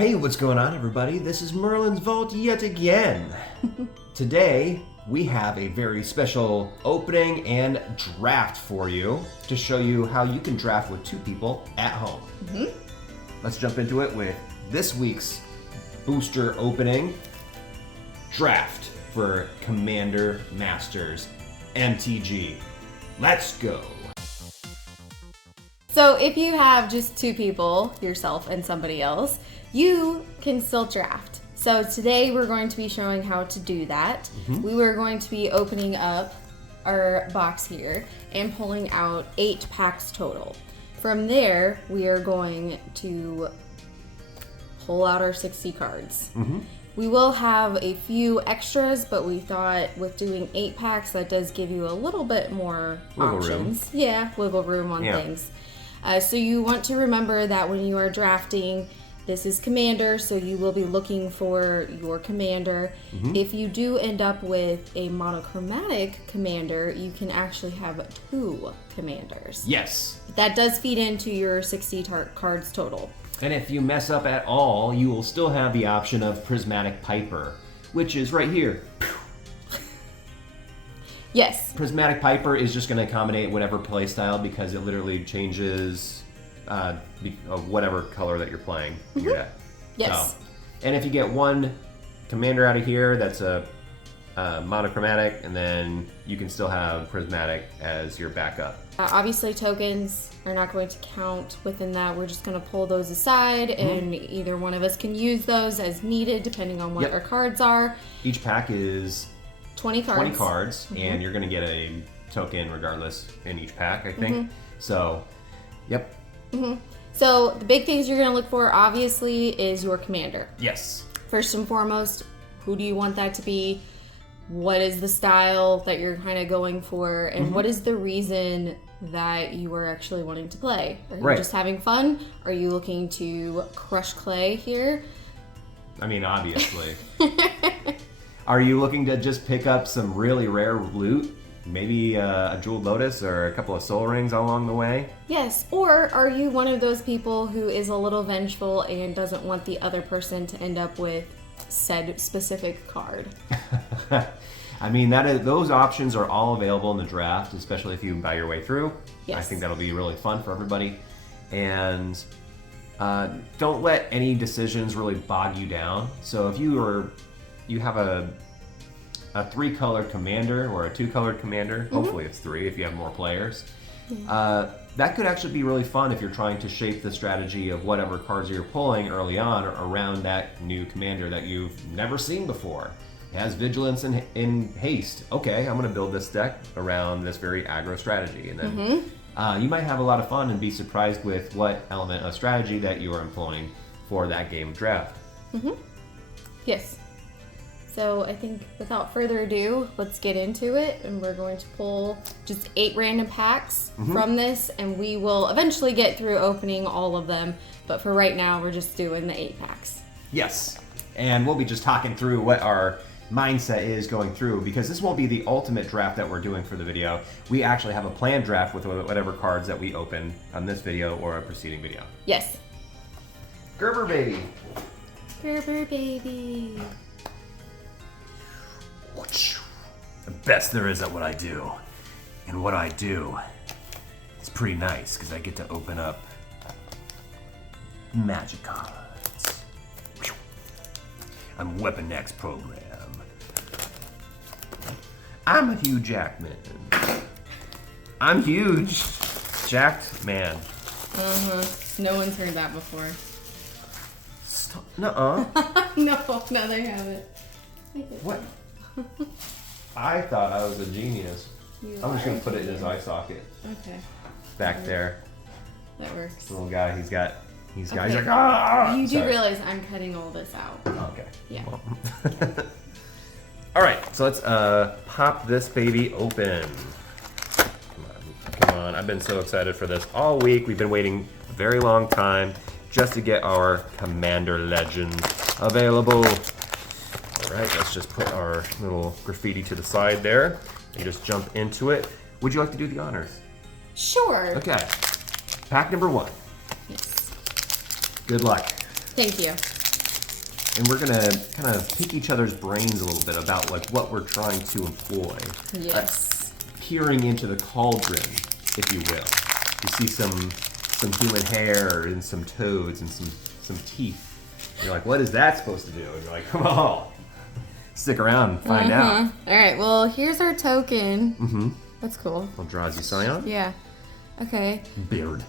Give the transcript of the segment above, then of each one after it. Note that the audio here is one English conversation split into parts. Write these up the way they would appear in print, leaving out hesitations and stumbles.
Hey, what's going on, everybody? This is Merlin's Vault yet again. Today, we have a very special opening and draft for you to show you how you can draft with 2 people at home. Let's jump into it with this week's booster opening draft for Commander Masters MTG. Let's go. So if you have just 2 people, yourself and somebody else, you can still draft. So today we're going to be showing how to do that. We were going to be opening up our box here and pulling out 8 packs total. From there, we are going to pull out our 60 cards. We will have a few extras, but we thought with doing 8 packs, that does give you a little bit more options. Yeah, wiggle room on things. So you want to remember that when you are drafting, this is Commander, so you will be looking for your Commander. If you do end up with a monochromatic Commander, you can actually have 2 Commanders. Yes. That does feed into your 60 cards total. And if you mess up at all, you will still have the option of Prismatic Piper, which is right here. Yes. Prismatic Piper is just going to accommodate whatever playstyle because it literally changes whatever color that you're playing in your deck. Yes. So, and if you get 1 commander out of here, that's a monochromatic, and then you can still have Prismatic as your backup. Obviously, tokens are not going to count within that. We're just going to pull those aside, and either one of us can use those as needed, depending on what our cards are. Each pack is 20 cards. And you're going to get a token regardless in each pack, I think. So, yep. So the big things you're going to look for, obviously, is your commander. Yes. First and foremost, who do you want that to be? What is the style that you're kind of going for? And what is the reason that you are actually wanting to play? Are you just having fun? Are you looking to crush clay here? I mean, obviously. Are you looking to just pick up some really rare loot? Maybe a Jeweled Lotus or a couple of Soul Rings along the way? Yes, or are you one of those people who is a little vengeful and doesn't want the other person to end up with said specific card? I mean, those options are all available in the draft, especially if you buy your way through. Yes. I think that'll be really fun for everybody. And don't let any decisions really bog you down. So if you have a 3-colored commander or a 2-colored commander, hopefully it's 3 if you have more players, that could actually be really fun if you're trying to shape the strategy of whatever cards you're pulling early on around that new commander that you've never seen before. It has Vigilance and Haste. Okay, I'm going to build this deck around this very aggro strategy. And then you might have a lot of fun and be surprised with what element of strategy that you are employing for that game of draft. Yes. So I think without further ado, let's get into it, and we're going to pull just 8 random packs from this, and we will eventually get through opening all of them, but for right now, we're just doing the 8 packs. Yes, and we'll be just talking through what our mindset is going through, because this won't be the ultimate draft that we're doing for the video. We actually have a planned draft with whatever cards that we open on this video or a preceding video. Yes. Gerber baby. Gerber baby. The best there is at what I do. And what I do is pretty nice because I get to open up magic cards. I'm Weapon X program. I'm a Hugh Jackman. I'm huge. Jacked man. No one's heard that before. Stop. Nuh-uh. No, they haven't. What? I thought I was a genius. I'm just gonna put it in his eye socket. Okay. Back there. That works. This little guy, he's like, ah! You do realize I'm cutting all this out. Okay. Yeah. Well. All right, so let's pop this baby open. Come on, I've been so excited for this all week. We've been waiting a very long time just to get our Commander Legend available. All right, let's just put our little graffiti to the side there and just jump into it. Would you like to do the honors? Sure. Okay. Pack number 1. Yes. Good luck. Thank you. and we're gonna kind of pick each other's brains a little bit about like what we're trying to employ. Yes. Peering into the cauldron, if you will. You see some human hair and some toads and some teeth. You're like, what is that supposed to do? And you're like, come on, stick around and find out. All right. Well, here's our token. Mm-hmm. That's cool. Eldrazi Scion. Yeah. Okay. Beard.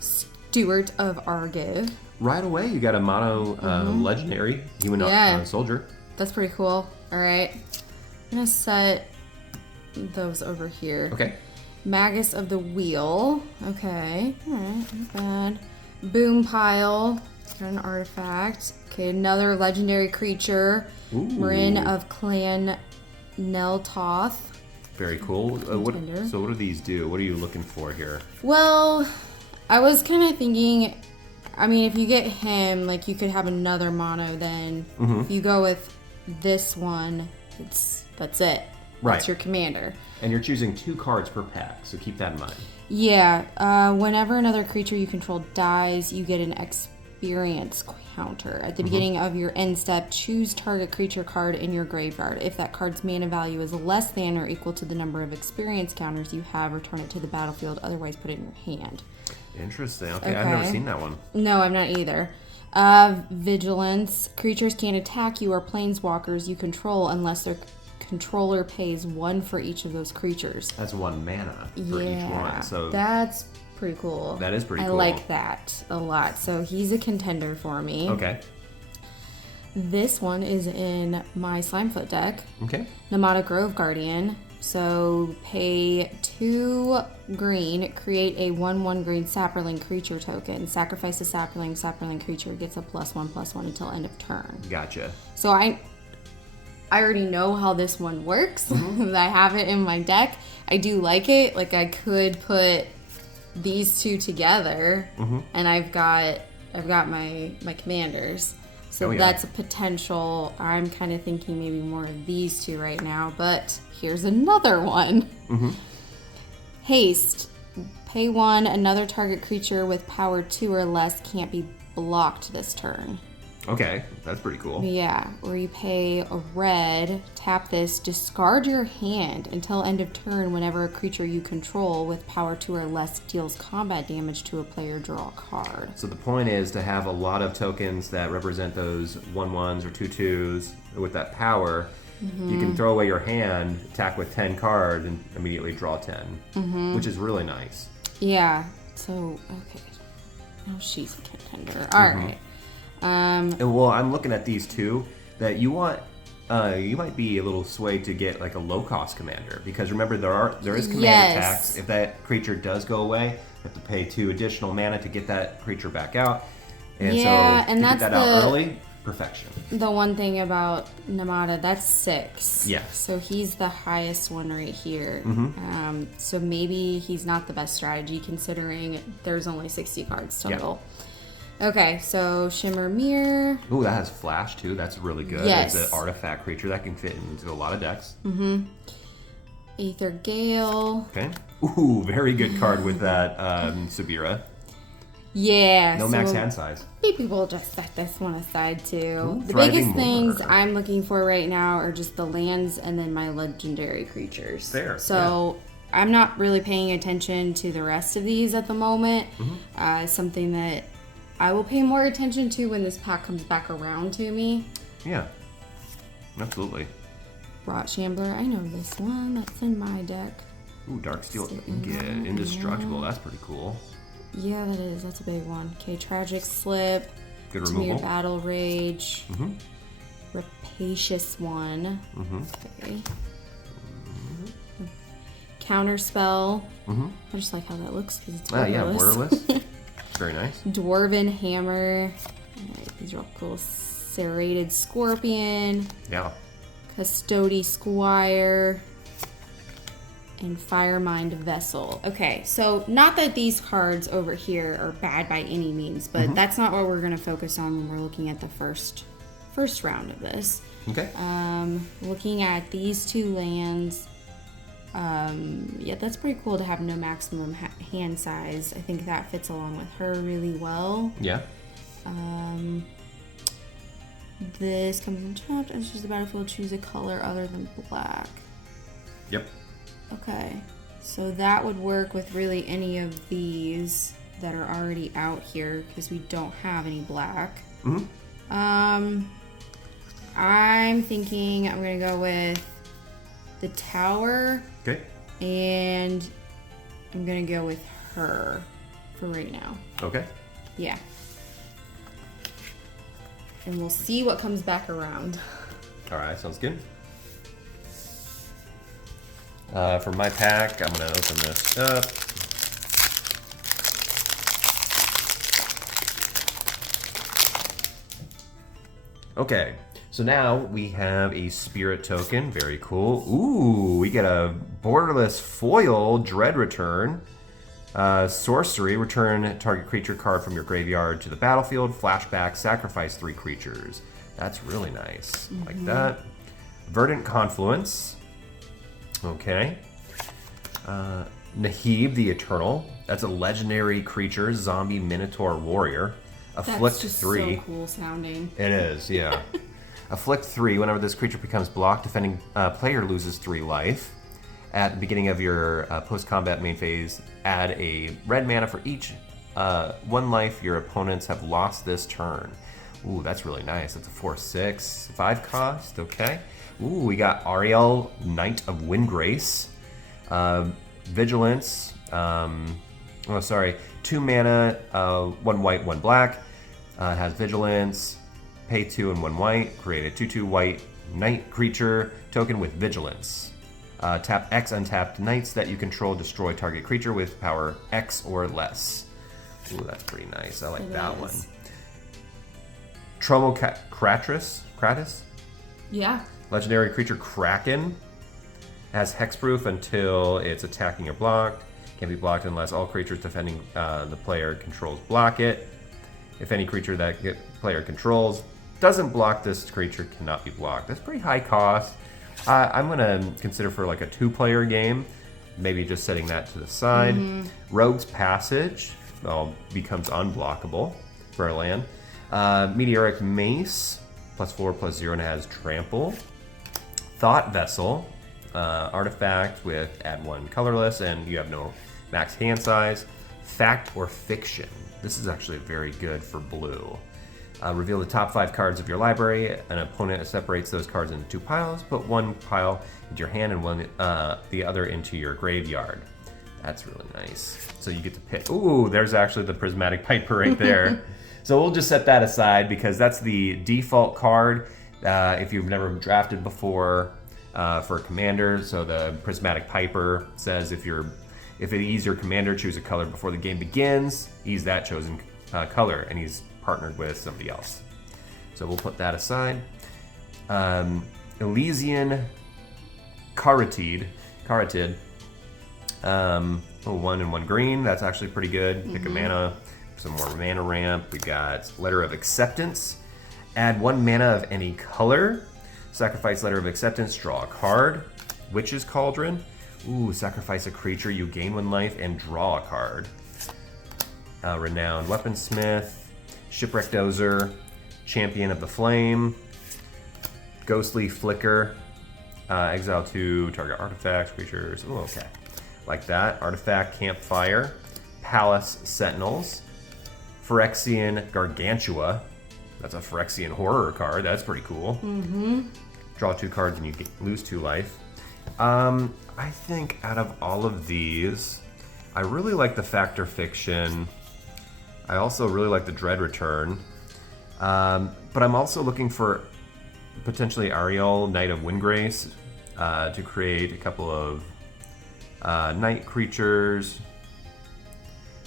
Steward of Argive. Right away, you got a mono legendary human soldier. That's pretty cool. All right. I'm gonna set those over here. Okay. Magus of the Wheel. Okay. All right. Not bad. Boom Pile. Got an artifact. Okay, another legendary creature. Ooh. Marin of Clan Neltoth. Very cool. So what do these do? What are you looking for here? Well, I was kind of thinking, I mean, if you get him, like, you could have another mono then. If you go with this one, that's it. Right. That's your commander. And you're choosing 2 cards per pack, so keep that in mind. Yeah. Whenever another creature you control dies, you get an experience counter. At the beginning of your end step, choose target creature card in your graveyard. If that card's mana value is less than or equal to the number of experience counters you have, return it to the battlefield. Otherwise, put it in your hand. Interesting. Okay, I've never seen that one. No, I'm not either. Vigilance. Creatures can't attack you or planeswalkers you control unless their controller pays 1 for each of those creatures. That's 1 mana for each one. So that's pretty cool. That is pretty cool. I like that a lot. So he's a contender for me. Okay. This one is in my Slimefoot deck. Okay. Namada Grove Guardian. So pay 2 green, create a 1/1 green Saproling creature token. Sacrifice a Saproling creature gets a +1/+1 until end of turn. Gotcha. So I already know how this one works. I have it in my deck. I do like it. Like, I could put these 2 together, and I've got my commanders. So that's a potential. I'm kind of thinking maybe more of these 2 right now, but here's another one. Haste. Pay 1, another target creature with power 2 or less can't be blocked this turn. Okay, that's pretty cool. Yeah, or you pay a red, tap this, discard your hand until end of turn whenever a creature you control with power 2 or less deals combat damage to a player, draw a card. So the point is to have a lot of tokens that represent those 1/1s or 2/2s with that power. You can throw away your hand, attack with 10 cards, and immediately draw 10, which is really nice. Yeah, so, okay. Oh, she's a contender. All right. Well, I'm looking at these 2 that you want. You might be a little swayed to get like a low cost commander, because remember there is command attacks. If that creature does go away, you have to pay 2 additional mana to get that creature back out. And so and to get that out early, perfection. The one thing about Namada, that's 6. Yeah. So he's the highest one right here. So maybe he's not the best strategy considering there's only 60 cards total. Yeah. Okay, so Shimmer Mirror. Ooh, that has Flash too. That's really good. Yes. It's an artifact creature that can fit into a lot of decks. Aether Gale. Okay. Ooh, very good card with that Sabira. Yeah. No max hand size. Maybe we'll just set this one aside too. Ooh, the biggest things I'm looking for right now are just the lands and then my legendary creatures. Fair. So I'm not really paying attention to the rest of these at the moment. Something that I will pay more attention to when this pack comes back around to me. Yeah, absolutely. Rot Shambler, I know this one. That's in my deck. Ooh, Darksteel Ingot, Indestructible. That's pretty cool. Yeah, that is. That's a big one. Okay, Tragic Slip. Good removal. Battle Rage. Rapacious one. Okay. Counterspell. I just like how that looks because it's borderless. Yeah, borderless. Very nice. Dwarven Hammer. Alright, these are all cool. Serrated Scorpion. Yeah. Custody Squire. And Firemind Vessel. Okay, so not that these cards over here are bad by any means, but that's not what we're going to focus on when we're looking at the first round of this. Okay. Looking at these 2 lands. Yeah, that's pretty cool to have no maximum hand size. I think that fits along with her really well. Yeah. This comes untapped. Enters the battlefield. Choose a color other than black. Yep. Okay. So that would work with really any of these that are already out here because we don't have any black. I'm thinking I'm gonna go with the tower. Okay. And I'm gonna go with her for right now. Okay. Yeah. And we'll see what comes back around. All right, sounds good. For my pack, I'm gonna open this up. Okay, so now we have a spirit token. Very cool. Ooh, we get a borderless foil dread return. Sorcery, return target creature card from your graveyard to the battlefield. Flashback, sacrifice 3 creatures. That's really nice. Like that. Verdant Confluence. Okay. Nahib the Eternal. That's a legendary creature, zombie minotaur warrior. Afflict That's just 3. so cool sounding. It is, yeah. Afflict 3. Whenever this creature becomes blocked, defending player loses 3 life. At the beginning of your post-combat main phase, add a red mana for each 1 life your opponents have lost this turn. Ooh, that's really nice. That's a 4/6, 5 cost. Okay. Ooh, we got Ariel, Knight of Windgrace. Vigilance. 2 mana, 1 white, 1 black. Has Vigilance. Pay 2 and 1 white. Create a 2/2 white Knight creature token with Vigilance. Tap X untapped knights that you control. Destroy target creature with power X or less. Ooh, that's pretty nice. I like that one. Kratis? Yeah. Legendary creature Kraken. Has hexproof until it's attacking or blocked. Can be blocked unless all creatures defending the player controls block it. If any creature that player controls doesn't block this creature, cannot be blocked. That's pretty high cost. I'm going to consider for like a 2-player game, maybe just setting that to the side. Rogue's Passage becomes unblockable for a land. Meteoric Mace, +4/+0 and has Trample. Thought Vessel, artifact with add 1 colorless and you have no max hand size. Fact or Fiction. This is actually very good for blue. Reveal the top 5 cards of your library. An opponent separates those cards into 2 piles. Put 1 pile into your hand and the other into your graveyard. That's really nice. So you get to pick. Ooh, there's actually the Prismatic Piper right there. So we'll just set that aside because that's the default card if you've never drafted before for a commander. So the Prismatic Piper says if it ease your commander, choose a color before the game begins. Ease that chosen color, and he's partnered with somebody else. So we'll put that aside. Elysian Caryatid. 1 and 1 green. That's actually pretty good. Pick a mana, some more mana ramp. We got Letter of Acceptance. Add 1 mana of any color. Sacrifice Letter of Acceptance. Draw a card. Witch's Cauldron. Ooh, sacrifice a creature. You gain 1 life and draw a card. Renowned Weaponsmith. Shipwreck Dozer, Champion of the Flame, Ghostly Flicker, exile 2 target artifacts, creatures. Oh, okay. Like that. Artifact Campfire, Palace Sentinels, Phyrexian Gargantua. That's a Phyrexian horror card. That's pretty cool. Draw 2 cards and you lose 2 life. I think out of all of these, I really like the Fact or Fiction. I also really like the Dread Return, but I'm also looking for potentially Ariel, Knight of Windgrace, to create a couple of night creatures,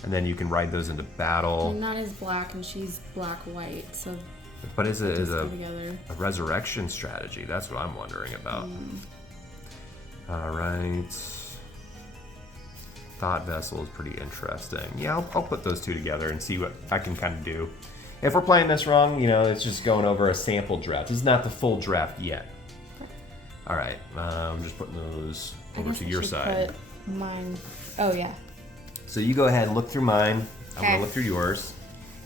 and then you can ride those into battle. And not as black, and she's black-white, so. But is a resurrection strategy? That's what I'm wondering about. All right. Thought Vessel is pretty interesting. Yeah, I'll put those 2 together and see what I can kind of do. If we're playing this wrong, it's just going over a sample draft. This is not the full draft yet. All right, I'm just putting those over to your side. Put mine. Oh yeah. So you go ahead and look through mine. I'm gonna look through yours,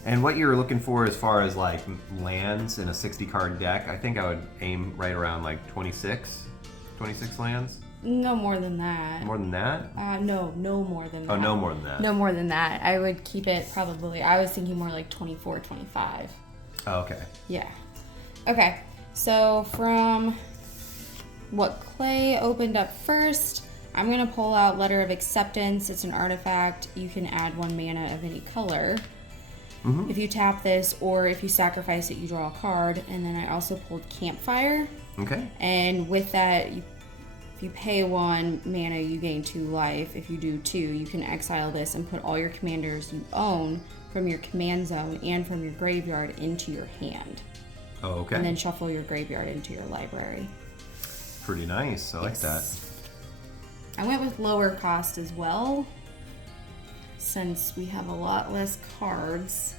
And what you're looking for as far as like lands in a 60 card deck, I think I would aim right around like 26 lands. No more than that. More than that? No more than that. Oh, no more than that. No more than that. I would keep it probably, I was thinking more like 24, 25. Oh, okay. Yeah. Okay, so from what Clay opened up first, I'm going to pull out Letter of Acceptance. It's an artifact. You can add 1 mana of any color. If you tap this, or if you sacrifice it, you draw a card. And then I also pulled Campfire. Okay. And with that, if you pay 1 mana, you gain 2 life. If you do 2, you can exile this and put all your commanders you own from your command zone and from your graveyard into your hand. Oh, okay. And then shuffle your graveyard into your library. Pretty nice. I like that. I went with lower cost as well, since we have a lot less cards,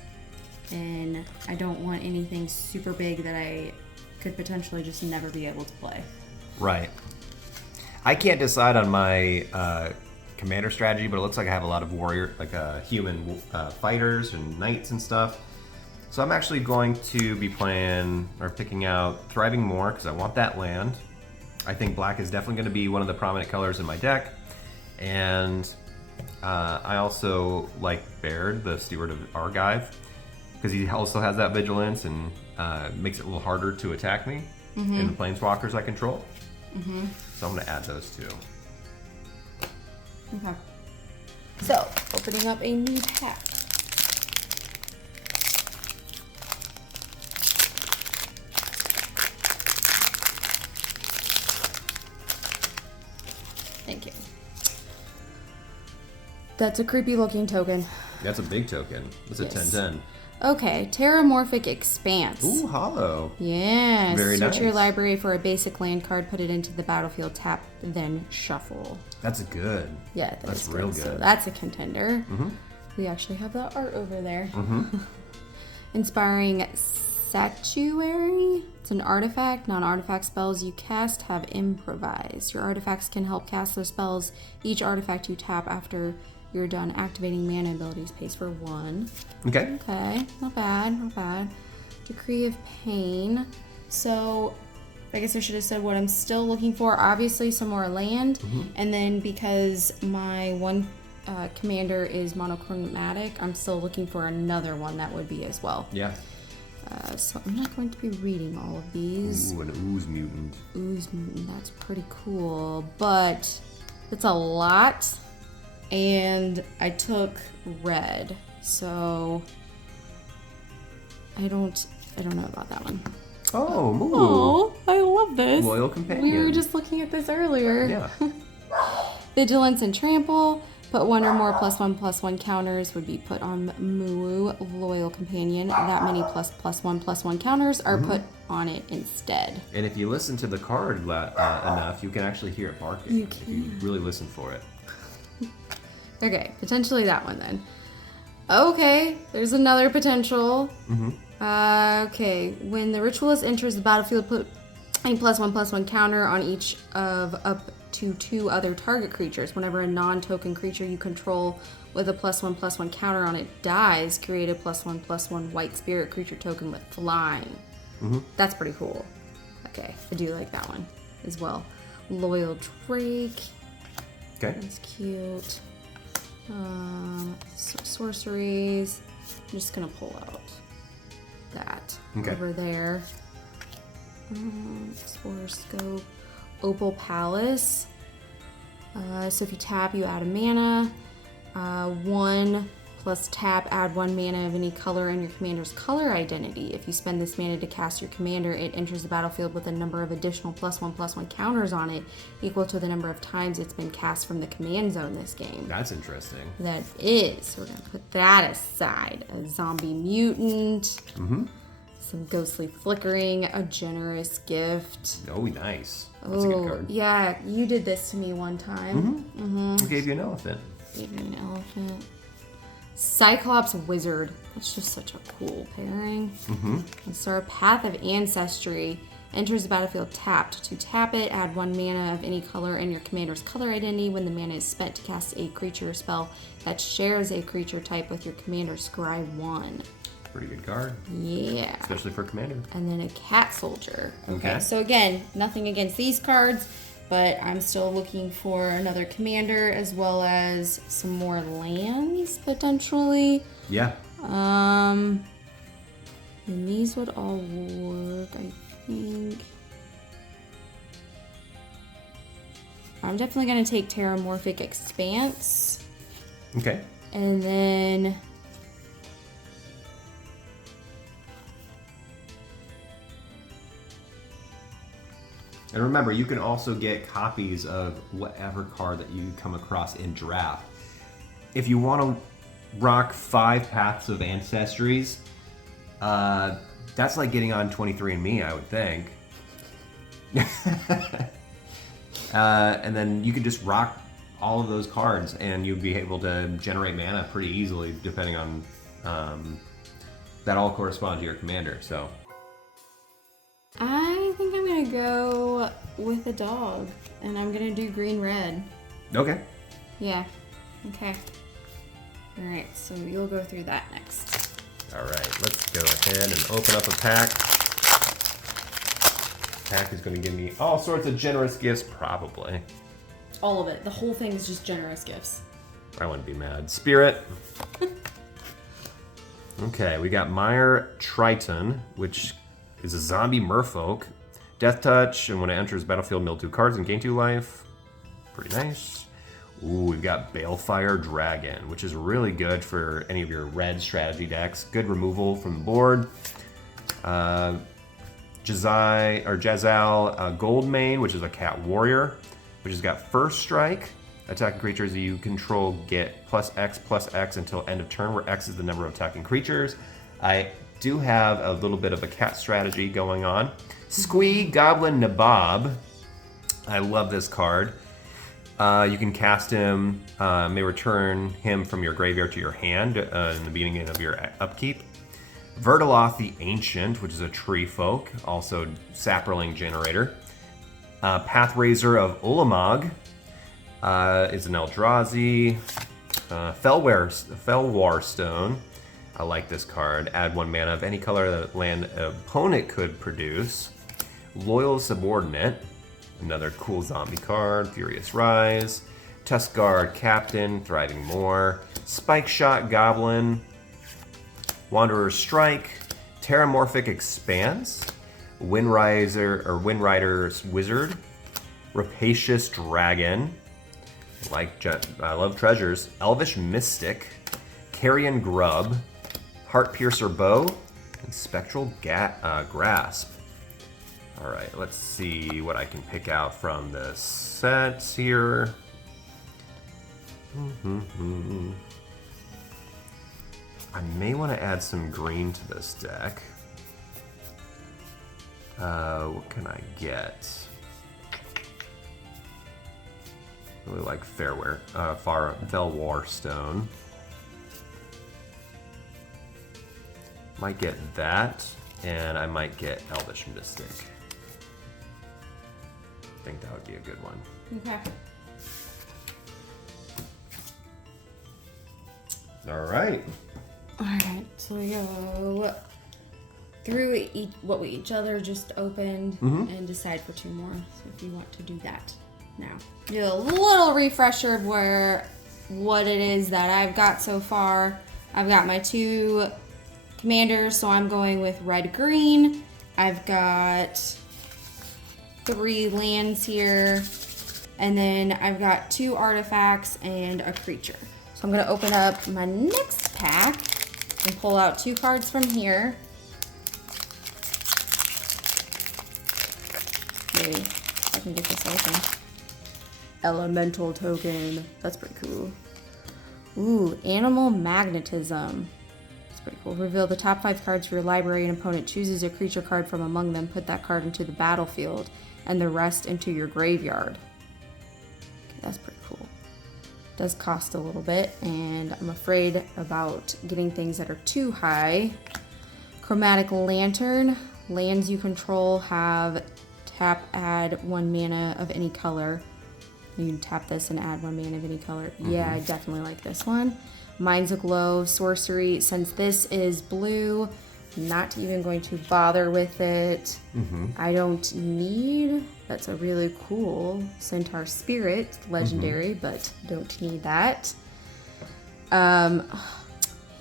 and I don't want anything super big that I could potentially just never be able to play. Right. I can't decide on my commander strategy, but it looks like I have a lot of warrior, like human fighters and knights and stuff. So I'm actually going to be playing or picking out Thriving Moor because I want that land. I think black is definitely going to be one of the prominent colors in my deck, and I also like Baird, the Steward of Argive, because he also has that vigilance and makes it a little harder to attack me in the planeswalkers I control. So I'm going to add those two. Okay. So, opening up a new pack. Thank you. That's a creepy looking token. That's a big token. It's a Yes. 10/10. Okay, Terramorphic Expanse. Ooh, hollow. Yeah. Very Search your nice. library for a basic land card, put it into the battlefield, tap, then shuffle. That's good. Yeah, That's is real So good. that's a contender. We actually have the art over there. Inspiring Sanctuary. It's an artifact. Non-artifact spells you cast have improvise. Your artifacts can help cast those spells. Each artifact you tap after you're done activating mana abilities pays for 1. Okay. Okay, not bad, not bad. Decree of Pain. So, I guess I should have said what I'm still looking for. Obviously, some more land. And then because my one commander is monochromatic, I'm still looking for another one that would be as well. Yeah. So I'm not going to be reading all of these. Ooh, an ooze mutant. Ooze Mutant, that's pretty cool. But it's a lot. And I took red. So I don't know about that one. Oh, Moo. Oh, I love this. Loyal companion. We were just looking at this earlier. Yeah. Vigilance and Trample. Put 1 or more +1/+1 counters would be put on Moo, Loyal Companion. That many ++1/+1 counters are put on it instead. And if you listen to the card enough, you can actually hear it barking. You If you really listen for it. Okay, potentially that one then. Okay, there's another potential. Okay, when the Ritualist enters the battlefield, put a +1/+1 counter on each of up to 2 other target creatures. Whenever a non-token creature you control with a +1/+1 counter on it dies, create a +1/+1 white spirit creature token with flying. That's pretty cool. Okay, I do like that one as well. Loyal Drake. Okay. That's cute. Sorceries. I'm just gonna pull out that over there. Explorer Scope. Opal Palace. So if you tap, you add a mana. 1 plus tap, add 1 mana of any color in your commander's color identity. If you spend this mana to cast your commander, it enters the battlefield with a number of additional +1/+1 counters on it, equal to the number of times it's been cast from the command zone this game. That's interesting. That is. We're going to put that aside. A zombie mutant. Some ghostly flickering. A generous gift. Oh, nice. That's a good card. Yeah, you did this to me one time. I gave you an elephant. Gave me an elephant. Cyclops Wizard. That's just such a cool pairing. And so our Path of Ancestry enters the battlefield tapped. To tap it, add 1 mana of any color in your commander's color identity. When the mana is spent to cast a creature spell that shares a creature type with your commander, scry 1. Pretty good card. Yeah. Especially for Commander. And then a Cat Soldier. Okay. So again, nothing against these cards, but I'm still looking for another Commander as well as some more lands potentially. Yeah. And these would all work, I think. I'm definitely going to take Terramorphic Expanse. Okay. And then and remember, you can also get copies of whatever card that you come across in draft. If you want to rock 5 Paths of Ancestries, that's like getting on 23andMe, I would think. And then you could just rock all of those cards and you'd be able to generate mana pretty easily, depending on that all correspond to your commander. So I think I'm gonna go with a dog, and I'm gonna do green-red. okay. Yeah. Okay. All right. So you'll go through that next. All right, let's go ahead and open up a pack. Pack is going to give me all sorts of generous gifts, probably. All of it. The whole thing is just generous gifts. I wouldn't be mad. Spirit. Okay, we got Mire Triton, which is a zombie merfolk. Death Touch, and when it enters battlefield, mill 2 cards and gain 2 life. Pretty nice. Ooh, we've got Balefire Dragon, which is really good for any of your red strategy decks. Good removal from the board. Jazal Goldmane, which is a cat warrior, which has got first strike. Attacking creatures you control get +X until end of turn, where X is the number of attacking creatures. I do have a little bit of a cat strategy going on. Squee Goblin Nabob. I love this card. You can cast him, may return him from your graveyard to your hand in the beginning of your upkeep. Verdaloth the Ancient, which is a tree folk, also Saproling generator. Pathraiser of Ulamog is an Eldrazi. Felwar Stone. I like this card. Add 1 mana of any color that land opponent could produce. Loyal Subordinate. Another cool zombie card. Furious Rise. Tuskguard Captain. Thriving Moor. Spike Shot Goblin. Wanderer's Strike. Terramorphic Expanse. Windrider's Wizard. Rapacious Dragon. I love treasures. Elvish Mystic. Carrion Grub. Heartpiercer Bow. And Spectral Grasp. Alright, let's see what I can pick out from the sets here. I may want to add some green to this deck. What can I get? Really like Felwar Stone. Might get that, and I might get Elvish Mystic. I think that would be a good one. Okay. All right. All right. So we go through what we each other just opened and decide for 2 more. So if you want to do that now, do a little refresher of what it is that I've got so far. I've got my 2 commanders, so I'm going with red-green. I've got 3 lands here, and then I've got 2 artifacts and a creature. So I'm going to open up my next pack and pull out 2 cards from here. Maybe I can get this open. Elemental token. That's pretty cool. Ooh, Animal Magnetism. Pretty cool. Reveal the top 5 cards for your library. An opponent chooses a creature card from among them. Put that card into the battlefield and the rest into your graveyard. Okay, that's pretty cool. Does cost a little bit, and I'm afraid about getting things that are too high. Chromatic Lantern. Lands you control have tap, add 1 mana of any color. You can tap this and add 1 mana of any color. Yeah, I definitely like this one. Mine's Aglow sorcery. Since this is blue, not even going to bother with it. I don't need, that's a really cool Centaur Spirit, legendary, but don't need that.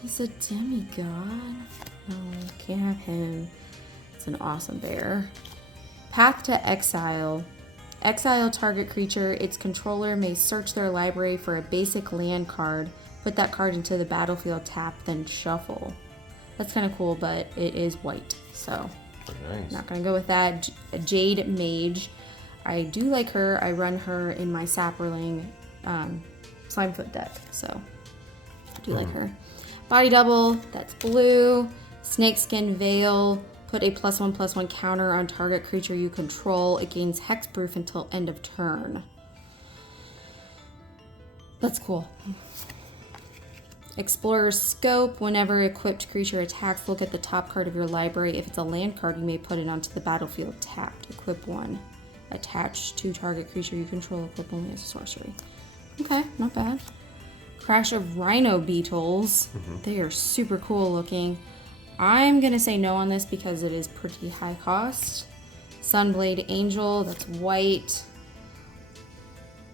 He's a demigod. No, can't have him. It's an awesome bear. Path to Exile. Exile target creature. Its controller may search their library for a basic land card. Put that card into the battlefield, tap, then shuffle. That's kind of cool, but it is white, so nice. Not gonna go with that. Jade Mage. I do like her. I run her in my Sapperling Slimefoot deck, so I do like her. Body Double, that's blue. Snakeskin Veil. Put a +1/+1 counter on target creature you control. It gains hexproof until end of turn. That's cool. Explorer's Scope. Whenever equipped creature attacks, look at the top card of your library. If it's a land card, you may put it onto the battlefield tapped. Equip 1. Attach to target creature you control. Equip only as a sorcery. Okay, not bad. Crash of Rhino Beetles. They are super cool looking. I'm going to say no on this because it is pretty high cost. Sunblade Angel. That's white.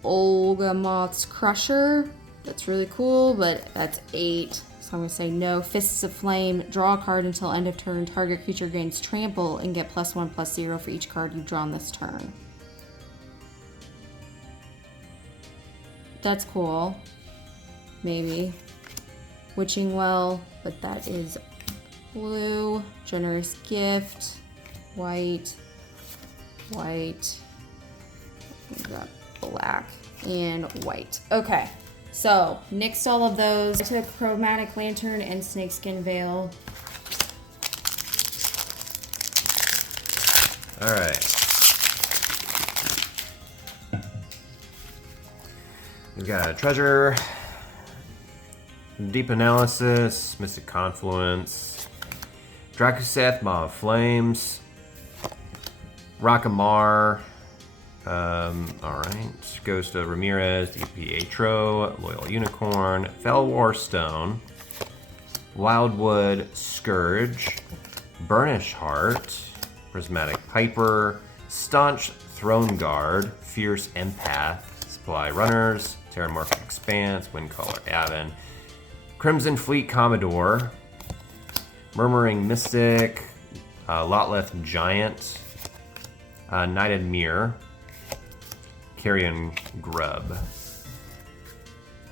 Olga Moth's Crusher. That's really cool, but that's 8. So I'm going to say no. Fists of Flame. Draw a card until end of turn. Target creature gains trample and get +1/+0 for each card you've drawn this turn. That's cool. Maybe. Witching Well, but that is blue. Generous Gift. White. White. We got black and white. Okay. So, nixed all of those. I took Chromatic Lantern and Snakeskin Veil. All right. We've got a Treasure, Deep Analysis, Mystic Confluence, Drakuseth, Maw of Flames, Rockamar, alright, Ghost of Ramirez, DiPietro, Loyal Unicorn, Fellwar Stone, Wildwood Scourge, Burnish Heart, Prismatic Piper, Staunch Throne Guard, Fierce Empath, Supply Runners, Terramorphic Expanse, Windcaller Avon, Crimson Fleet Commodore, Murmuring Mystic, Lotleth Giant, Knighted Mirror, Carrion Grub.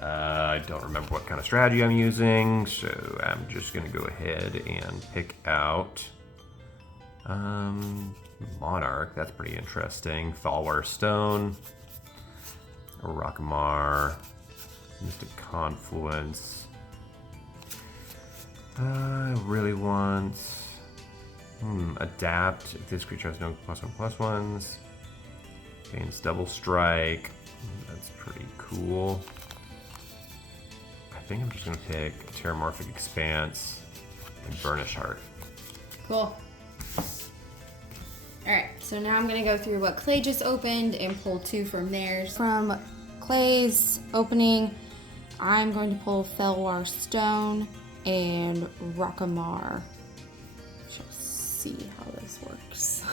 I don't remember what kind of strategy I'm using, so I'm just gonna go ahead and pick out Monarch. That's pretty interesting. Fallwar Stone, Rockamar, Mystic Confluence. I really want Adapt. If this creature has no +1/+1s. Gains double strike. That's pretty cool. I think I'm just gonna pick Terramorphic Expanse and Burnish Heart. Cool. Alright, so now I'm gonna go through what Clay just opened and pull 2 from theirs. From Clay's opening, I'm going to pull Fellwar Stone and Rockamar. Shall see how this works.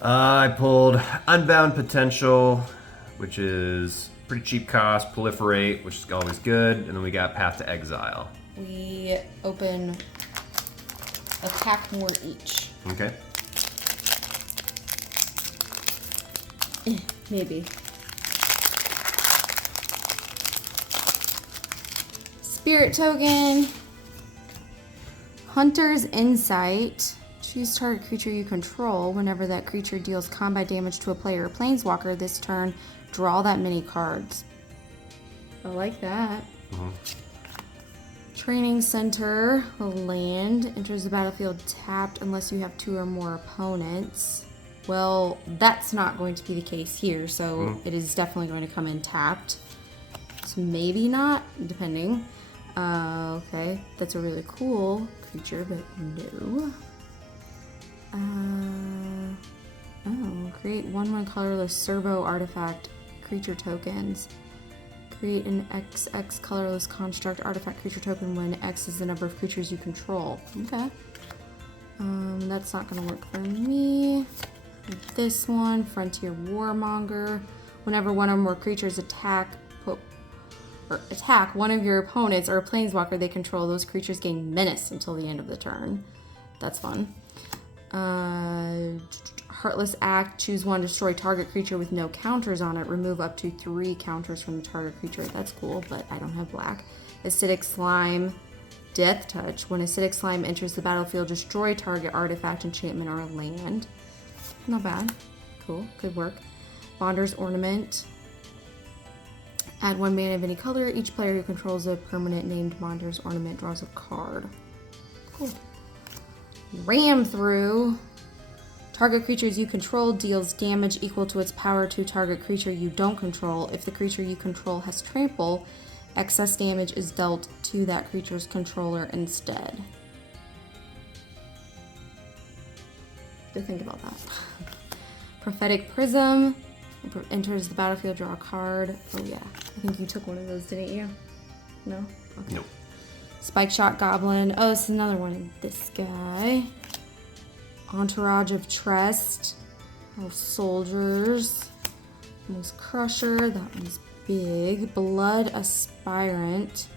I pulled Unbound Potential, which is pretty cheap cost, Proliferate, which is always good, and then we got Path to Exile. We open a pack more each. Okay. Maybe. Spirit Token. Hunter's Insight. Choose target creature you control. Whenever that creature deals combat damage to a player or planeswalker this turn, draw that many cards. I like that. Training Center. Land. Enters the battlefield tapped unless you have 2 or more opponents. Well, that's not going to be the case here, so it is definitely going to come in tapped. So maybe not, depending. Okay, that's a really cool creature, but no. Create 1/1 colorless servo artifact creature tokens. Create an XX colorless construct artifact creature token when X is the number of creatures you control. Okay. That's not gonna work for me. This one, Frontier Warmonger. Whenever one or more creatures attack one of your opponents or a planeswalker they control, those creatures gain menace until the end of the turn. That's fun. Heartless Act, choose one, destroy target creature with no counters on it. Remove up to 3 counters from the target creature. That's cool, but I don't have black. Acidic Slime, Death Touch. When Acidic Slime enters the battlefield, destroy target artifact, enchantment, or land. Not bad. Cool, good work. Bonder's Ornament. Add 1 mana of any color. Each player who controls a permanent named Bonder's Ornament draws a card. Cool. Ram Through. Target creatures you control deals damage equal to its power to target creature you don't control. If the creature you control has trample, excess damage is dealt to that creature's controller instead. Good think about that. Prophetic Prism. Enters the battlefield, draw a card. Oh yeah, I think you took one of those, didn't you? No? Okay. Nope. Spike Shot Goblin. Oh, this is another one of this guy. Entourage of Trest. Oh, Soldiers. Most Crusher. That one's big. Blood Aspirant.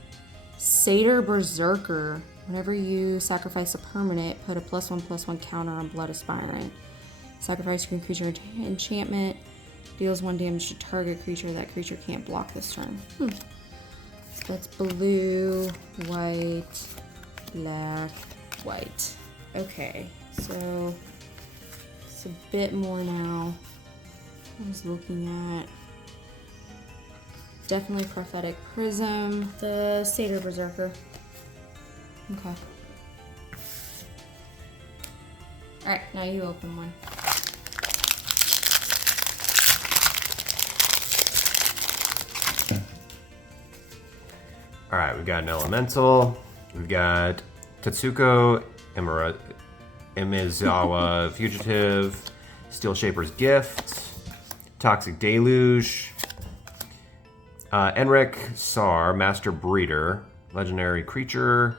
Satyr Berserker. Whenever you sacrifice a permanent, put a +1/+1 counter on Blood Aspirant. Sacrifice your creature enchantment. Deals 1 damage to target creature. That creature can't block this turn. So that's blue, white, black, white. Okay, so it's a bit more now. I was looking at definitely Prophetic Prism, the Satyr Berserker. Okay. All right, now you open one. All right, we've got an Elemental. We've got Tetsuko Imezawa Fugitive, Steel Shaper's Gift, Toxic Deluge, Enric Sar, Master Breeder, Legendary Creature,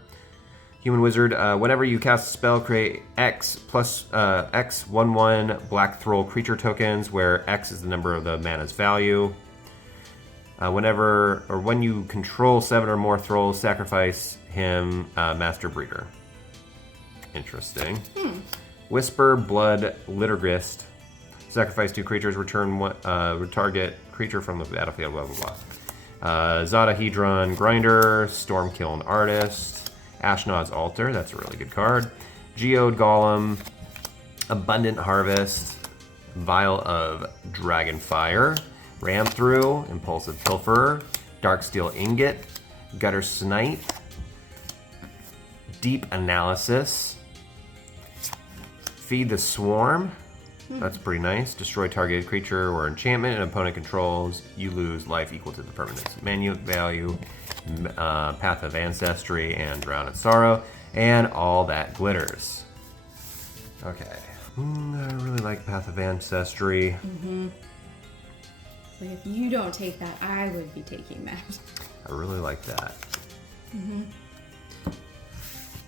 Human Wizard. Whenever you cast a spell, create X plus X 1/1 Black Thrall creature tokens, where X is the number of the mana's value. When you control 7 or more thralls, sacrifice him, Master Breeder. Interesting. Whisper Blood Liturgist. Sacrifice 2 creatures, return one, target creature from the battlefield, blah, blah, blah. Zadahedron Grinder, Stormkiln Artist, Ashnod's Altar, that's a really good card. Geode Golem, Abundant Harvest, Vial of Dragonfire, Ram Through, Impulsive Pilferer, Darksteel Ingot, Gutter Snipe, Deep Analysis, Feed the Swarm, that's pretty nice. Destroy targeted creature or enchantment an opponent controls. You lose life equal to the permanent's mana value, Path of Ancestry, and Drown in Sorrow, and all that glitters. Okay. I really like Path of Ancestry. Like if you don't take that, I would be taking that. I really like that.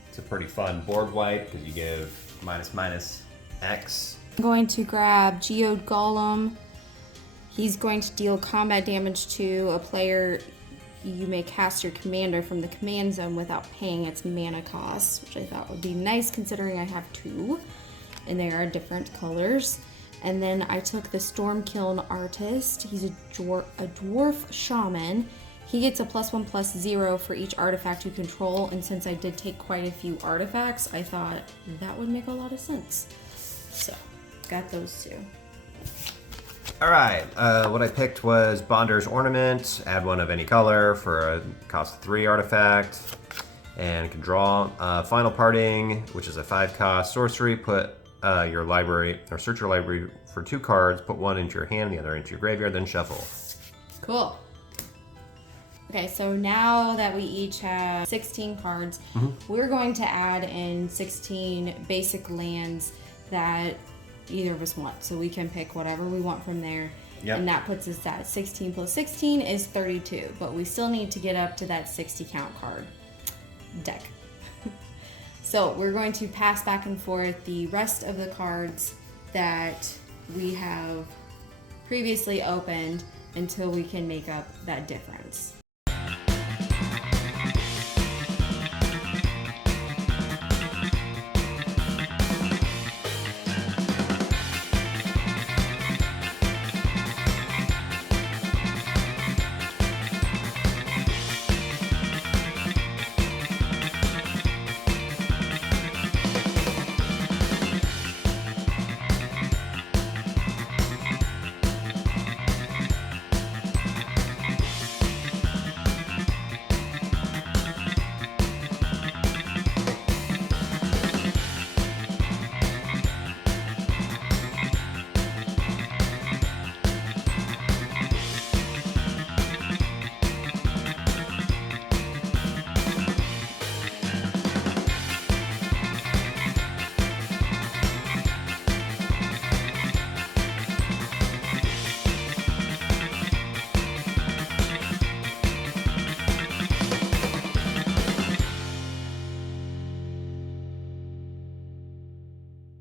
It's a pretty fun board wipe because you give --X. I'm going to grab Geode Golem. He's going to deal combat damage to a player. You may cast your commander from the command zone without paying its mana cost, which I thought would be nice considering I have 2, and they are different colors. And then I took the Stormkiln Artist. He's a dwarf shaman. He gets a +1/+0 for each artifact you control, and since I did take quite a few artifacts, I thought that would make a lot of sense. So, got those 2. All right, what I picked was Bonder's Ornament. Add 1 of any color for a cost of 3 artifact, and can draw. Final Parting, which is a 5 cost sorcery. Put your library, or search your library for 2 cards, put 1 into your hand, the other into your graveyard, then shuffle. Cool. Okay, so now that we each have 16 cards, we're going to add in 16 basic lands that either of us want. So we can pick whatever we want from there. Yep. And that puts us at 16 plus 16 is 32. But we still need to get up to that 60 count card deck. So we're going to pass back and forth the rest of the cards that we have previously opened until we can make up that difference.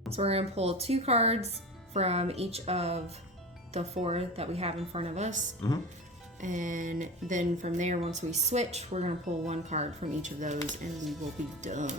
So we're going to pull 2 cards from each of the 4 that we have in front of us. And then from there, once we switch, we're going to pull 1 card from each of those and we will be done.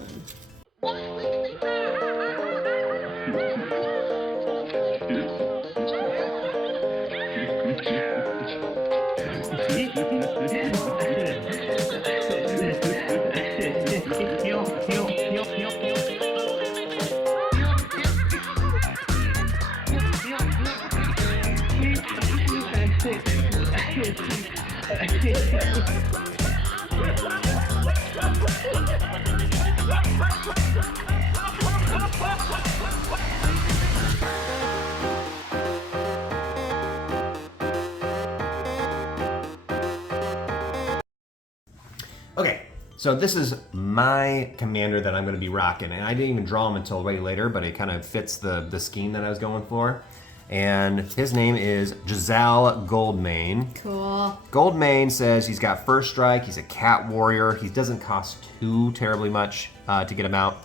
Okay, so this is my commander that I'm going to be rocking, and I didn't even draw him until way later, but it kind of fits the scheme that I was going for. And his name is Giselle Goldmane. Cool. Goldmane says he's got first strike, he's a cat warrior, he doesn't cost too terribly much to get him out.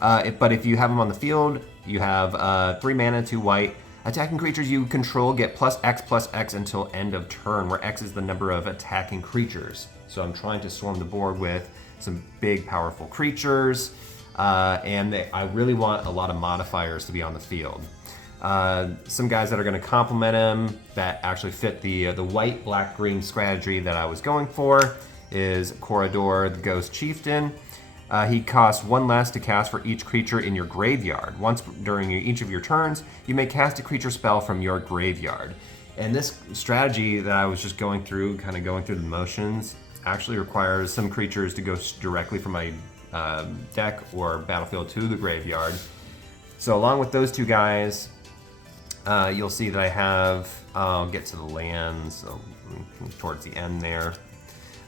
But if you have him on the field, you have 3 mana, 2 white. Attacking creatures you control get +X until end of turn, where X is the number of attacking creatures. So I'm trying to swarm the board with some big, powerful creatures, and I really want a lot of modifiers to be on the field. Some guys that are going to complement him that actually fit the white, black, green strategy that I was going for is Corridor, the Ghost Chieftain. He costs 1 less to cast for each creature in your graveyard. Once during each of your turns, you may cast a creature spell from your graveyard. And this strategy that I was just going through, kind of going through the motions, actually requires some creatures to go directly from my deck or battlefield to the graveyard. So along with those 2 guys, you'll see that I have, I'll get to the lands so towards the end there.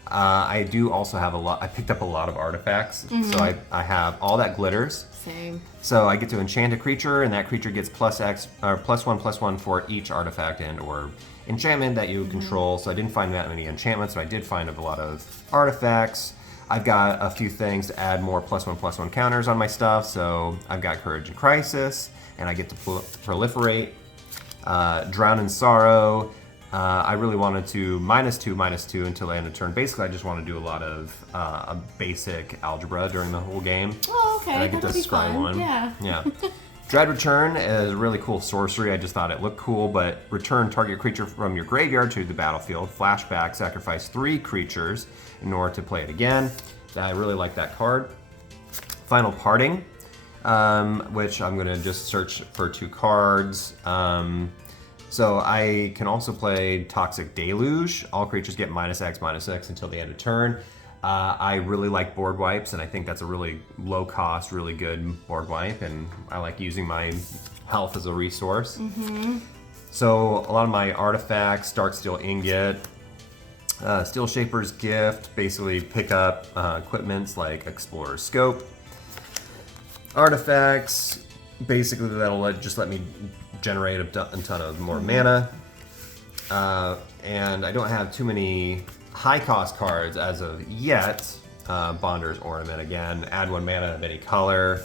I do also have I picked up a lot of artifacts. So I have all that glitters. Same. So I get to enchant a creature, and that creature gets +X or +1/+1 for each artifact and or enchantment that you control. So I didn't find that many enchantments, but I did find a lot of artifacts. I've got a few things to add more +1/+1 counters on my stuff. So I've got Courage and Crisis, and I get to proliferate. Drown in Sorrow. I really wanted to -2/-2 until the end of turn. Basically, I just want to do a lot of basic algebra during the whole game. Oh, okay. And I get to That'll be scry fun. one. Yeah. Dread Return is a really cool sorcery. I just thought it looked cool, but return target creature from your graveyard to the battlefield. Flashback, sacrifice 3 creatures in order to play it again. I really like that card. Final Parting, which I'm going to just search for 2 cards. So I can also play Toxic Deluge. All creatures get -X/-X until the end of turn. I really like board wipes, and I think that's a really low cost, really good board wipe, and I like using my health as a resource. So a lot of my artifacts, Darksteel Ingot, Steel Shaper's Gift, basically pick up equipments like Explorer's Scope. Artifacts, basically that'll just let me generate a ton of more mana. and I don't have too many high cost cards as of yet. Bonder's Ornament again, add 1 mana of any color.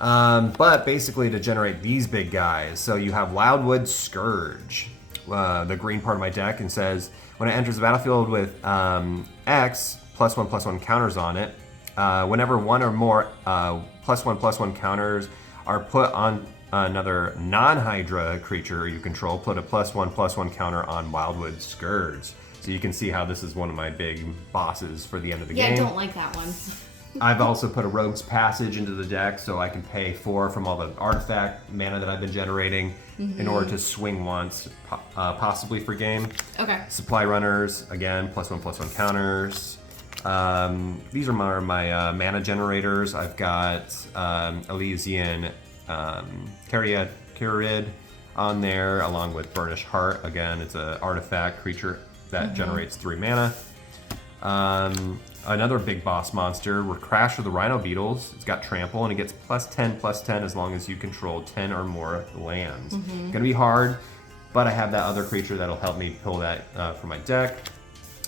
But basically to generate these big guys, so you have Wildwood Scourge, the green part of my deck, and says when it enters the battlefield with X, +1/+1 counters on it, whenever 1 or more +1/+1 counters are put on another non-Hydra creature you control, put a +1/+1 counter on Wildwood Scourge. So you can see how this is one of my big bosses for the end of the game. Yeah, I don't like that one. I've also put a Rogue's Passage into the deck so I can pay 4 from all the artifact mana that I've been generating in order to swing once, possibly for game. Okay. Supply Runners, again, +1/+1 counters. These are my mana generators. I've got Elysian Carid on there, along with Burnished Heart. Again, it's an artifact creature that generates 3 mana. Another big boss monster, we're Crash of the Rhino Beetles. It's got Trample, and it gets +10/+10 as long as you control 10 or more lands. Gonna be hard, but I have that other creature that'll help me pull that from my deck.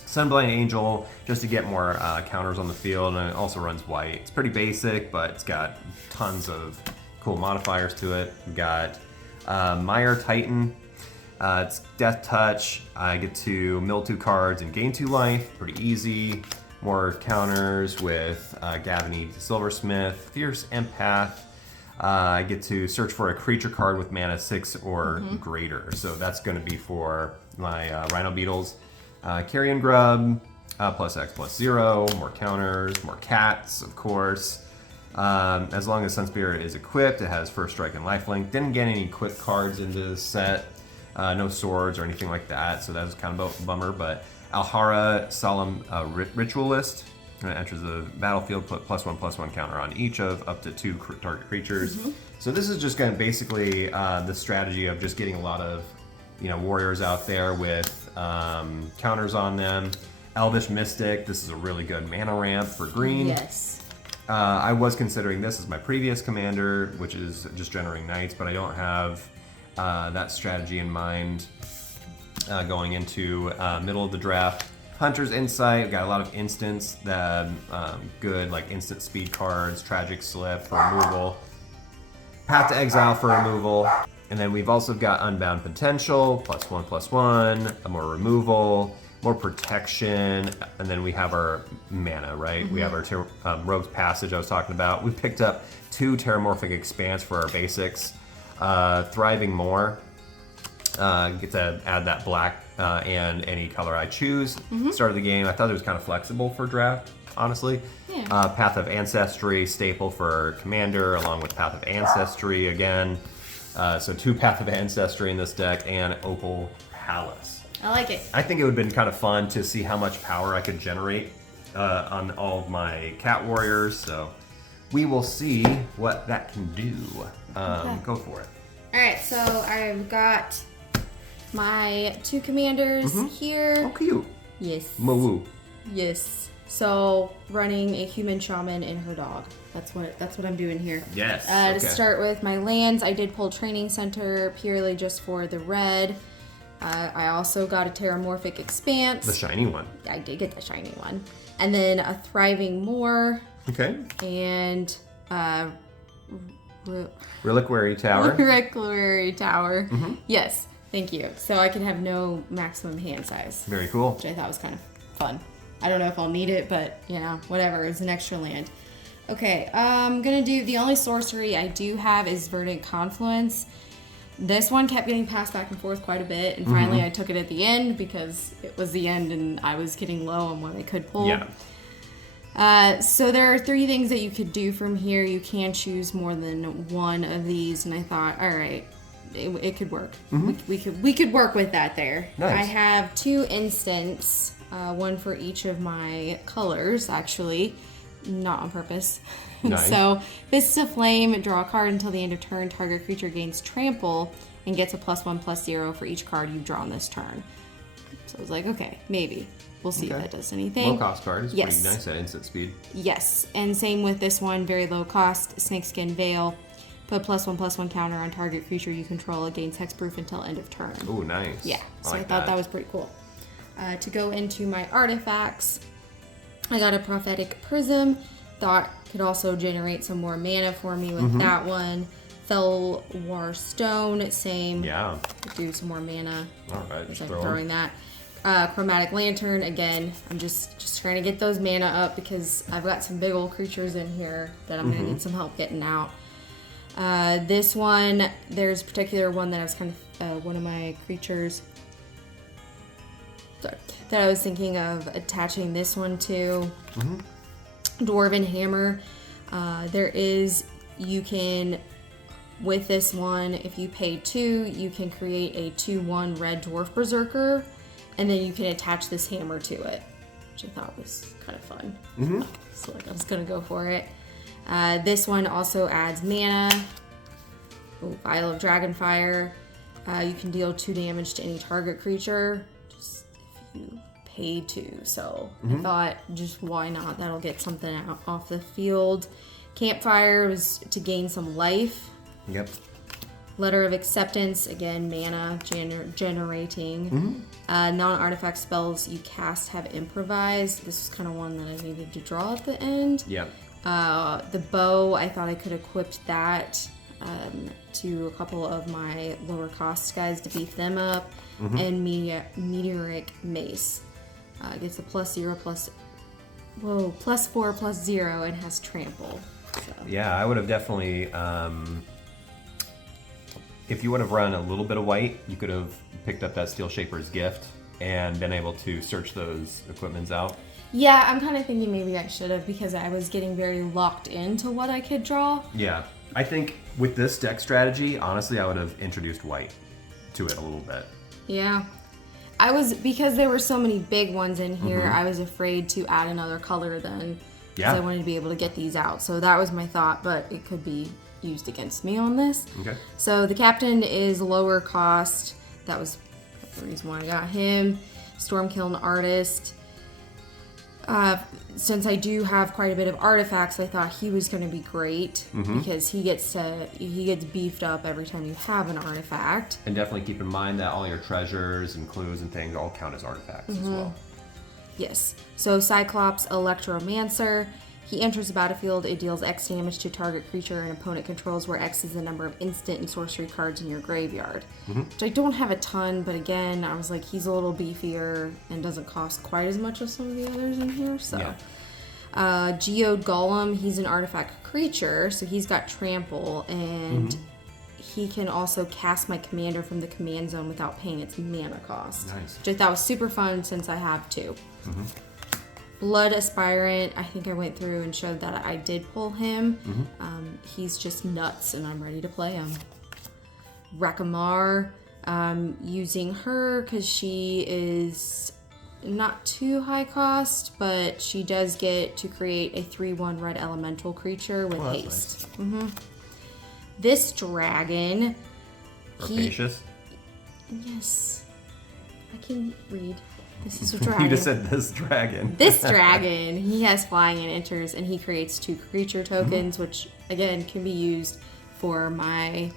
Sunblind Angel, just to get more counters on the field, and it also runs white. It's pretty basic, but it's got tons of cool modifiers to it. We've got Mire Titan. It's Death Touch. I get to mill 2 cards and gain 2 life. Pretty easy. More counters with Gavany Silversmith, Fierce Empath. I get to search for a creature card with mana 6 or greater. So that's going to be for my Rhino Beetles. Carrion Grub, +X/+0, more counters, more cats, of course. As long as Sun Spirit is equipped, it has First Strike and Lifelink. Didn't get any quick cards into the set. No swords or anything like that, so that was kind of a bummer. But Alhara Solemn Ritualist, when it enters the battlefield, put +1/+1 counter on each of up to 2 target creatures. So this is just going to basically the strategy of just getting a lot of warriors out there with counters on them. Elvish Mystic, this is a really good mana ramp for green. Yes. I was considering this as my previous commander, which is just generating knights, but I don't have that strategy in mind going into middle of the draft. Hunter's Insight, got a lot of instants that good like instant speed cards, Tragic Slip for removal, Path to Exile for removal, and then we've also got Unbound Potential, +1/+1, more removal, more protection, and then we have our mana, right? We have our Rogue's Passage I was talking about. We picked up 2 Terramorphic Expanse for our basics. Thriving More, get to add that black and any color I choose. Start of the game, I thought it was kind of flexible for draft, honestly. Yeah. Path of Ancestry, staple for Commander, along with Path of Ancestry again. So 2 Path of Ancestry in this deck, and Opal Palace. I like it. I think it would have been kind of fun to see how much power I could generate on all of my Cat Warriors, so we will see what that can do. Go for it. Alright, so I've got my 2 commanders here. Oh, cute. Yes. Moo. Yes. So running a human shaman and her dog. That's what I'm doing here. Yes. To start with my lands, I did pull Training Center purely just for the red. I also got a Terramorphic Expanse. The shiny one. I did get the shiny one. And then a Thriving More. Okay. And Reliquary Tower. Reliquary Tower. Yes, thank you. So I can have no maximum hand size. Very cool. Which I thought was kind of fun. I don't know if I'll need it, but whatever. It's an extra land. Okay, I'm gonna do the only sorcery I do have is Verdant Confluence. This one kept getting passed back and forth quite a bit, and finally I took it at the end because it was the end and I was getting low on what I could pull. Yeah. So there are 3 things that you could do from here. You can choose more than one of these, and I thought, all right, it could work. We could work with that there. Nice. I have 2 instants, one for each of my colors, actually, not on purpose. Nice. So Fists of Flame, draw a card until the end of turn. Target creature gains Trample and gets a +1/+0 for each card you've drawn this turn. So I was like, okay, maybe. We'll see if that does anything. Low cost card is pretty nice at instant speed. Yes, and same with this one, very low cost, Snakeskin Veil. Put +1/+1 counter on target creature you control. It gains hexproof until end of turn. Oh, nice. Yeah, so like I thought that was pretty cool. To go into my artifacts, I got a Prophetic Prism. Thought could also generate some more mana for me with that one. Fellwar Stone, same. Yeah. Do some more mana. All right, As just I'm throwing that. Chromatic Lantern, again, I'm just trying to get those mana up because I've got some big old creatures in here that I'm going to need some help getting out. This one, there's a particular one that I was kind of, one of my creatures, sorry, that I was thinking of attaching this one to. Dwarven Hammer. You can, with this one, if you pay 2, you can create a 2/1 red dwarf berserker, and then you can attach this hammer to it, which I thought was kind of fun. So like, I was gonna go for it. This one also adds mana. Vial of Dragonfire. You can deal 2 damage to any target creature, just if you pay 2. So I thought, just why not? That'll get something out off the field. Campfire was to gain some life. Yep. Letter of Acceptance, again, mana generating. Non-artifact spells you cast have improvised. This was kind of one that I needed to draw at the end. Yep. The bow, I thought I could equip that to a couple of my lower cost guys to beef them up. And Meteoric Mace. Gets a +4/+0 and has trample. So. Yeah, I would have definitely, if you would have run a little bit of white, you could have picked up that Steel Shaper's Gift and been able to search those equipments out. Yeah, I'm kind of thinking maybe I should have because I was getting very locked into what I could draw. Yeah, I think with this deck strategy, honestly, I would have introduced white to it a little bit. Yeah. Because there were so many big ones in here, I was afraid to add another color then. Because I wanted to be able to get these out. So that was my thought, but it could be used against me on this. Okay. So the captain is lower cost. That was the reason why I got him. Stormkiln Artist. Since I do have quite a bit of artifacts, I thought he was going to be great because he gets beefed up every time you have an artifact. And definitely keep in mind that all your treasures and clues and things all count as artifacts as well. Yes. So Cyclops Electromancer. He enters the battlefield. It deals X damage to target creature an opponent controls, where X is the number of instant and sorcery cards in your graveyard. Which I don't have a ton, but again, I was like, he's a little beefier and doesn't cost quite as much as some of the others in here. So, Geode Golem, he's an artifact creature, so he's got trample, and he can also cast my commander from the command zone without paying its mana cost. Nice. Which I thought was super fun since I have 2. Blood Aspirant, I think I went through and showed that I did pull him. He's just nuts, and I'm ready to play him. Rakamar, using her because she is not too high cost, but she does get to create a 3/1 red elemental creature with haste. Nice. This dragon, Rapacious? Yes, I can read. This is a dragon. You just said this dragon. This dragon, he has flying and enters, and he creates 2 creature tokens, which again can be used for my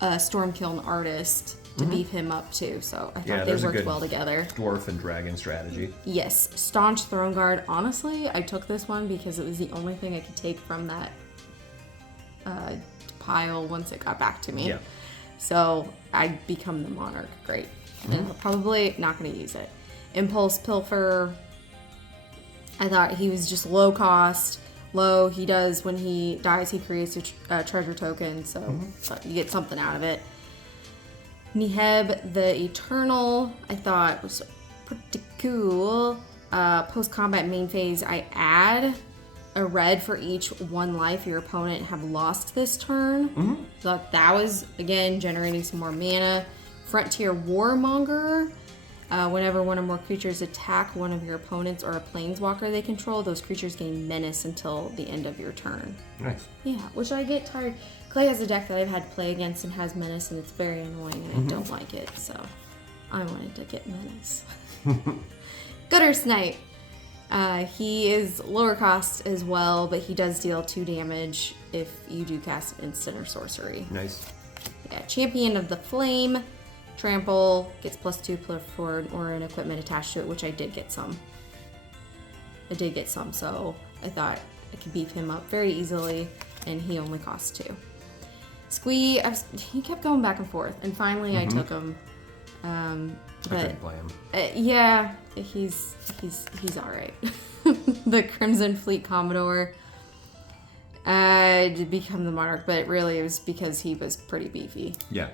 Stormkiln Artist to beef him up too. So I thought they worked well together. Dwarf and dragon strategy. Yes, Staunch Throne Guard. Honestly, I took this one because it was the only thing I could take from that pile once it got back to me. Yeah. So I become the monarch. Great. And I'm probably not going to use it. Impulse Pilfer. I thought he was just low cost. Low. He does, when he dies, he creates a treasure token. So you get something out of it. Niheb the Eternal. I thought was pretty cool. Post-combat main phase, I add a red for each 1 life your opponent have lost this turn. So that was, again, generating some more mana. Frontier Warmonger. Whenever one or more creatures attack one of your opponents or a planeswalker they control, those creatures gain menace until the end of your turn. Nice. Yeah, which I get tired. Clay has a deck that I've had to play against and has menace, and it's very annoying, and I don't like it, so I wanted to get menace. Gutter Snipe. He is lower cost as well, but he does deal 2 damage if you do cast an instant or sorcery. Nice. Yeah, Champion of the Flame, trample, gets +2 for or an equipment attached to it, which I did get some. So I thought I could beef him up very easily, and he only costs 2. Squee, he kept going back and forth, and finally I took him. I couldn't play him. Yeah, he's all right. The Crimson Fleet Commodore did become the Monarch, but really it was because he was pretty beefy. Yeah.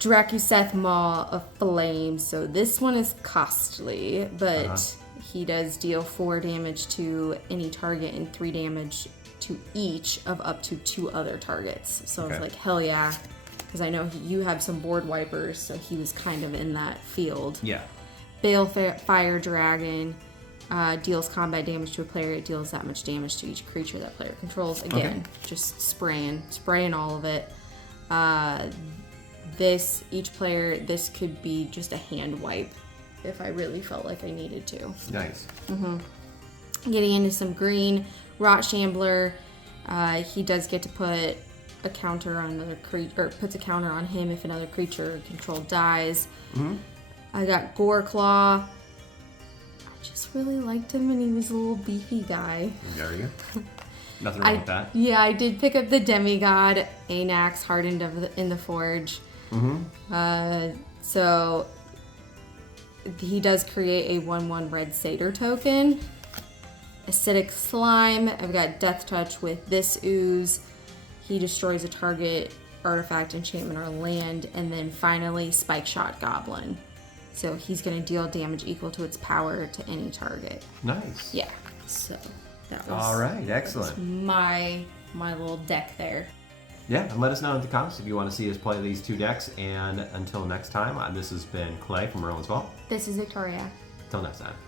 Dracuseth Maw of Flame. So this one is costly, but he does deal 4 damage to any target and 3 damage to each of up to 2 other targets. So it's like, hell yeah. Because I know you have some board wipers, so he was kind of in that field. Yeah. Balefire Dragon deals combat damage to a player. It deals that much damage to each creature that player controls. Again, just spraying all of it. Each player, this could be just a hand wipe if I really felt like I needed to. Nice. Getting into some green, Rot Shambler. He does get to put a counter on another creature, or puts a counter on him if another creature controlled dies. I got Goreclaw. I just really liked him, and he was a little beefy guy. There you go. Nothing wrong with that. Yeah, I did pick up the Demigod, Anax, Hardened in the Forge. So he does create a 1/1 red satyr token. Acidic Slime. I've got Death Touch with this ooze. He destroys a target artifact, enchantment, or land. And then finally, Spike Shot Goblin. So he's going to deal damage equal to its power to any target. Nice. Yeah. So that was all right. Excellent. My little deck there. Yeah, and let us know in the comments if you want to see us play these 2 decks. And until next time, this has been Clay from Merlin's Vault. This is Victoria. Until next time.